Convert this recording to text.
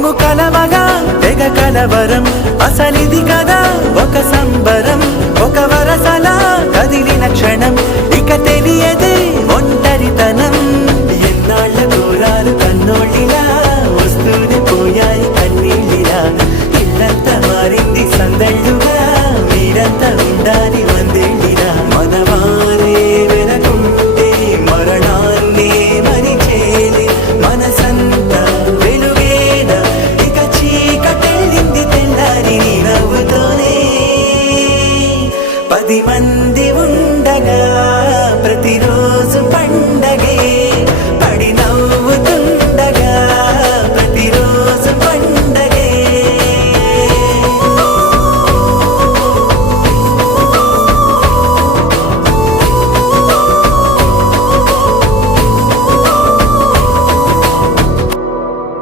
మేము కలవగా తెగ కలవరం అసలిది కదా ఒక సంబరం ఒక వరసలా కదిలిన క్షణం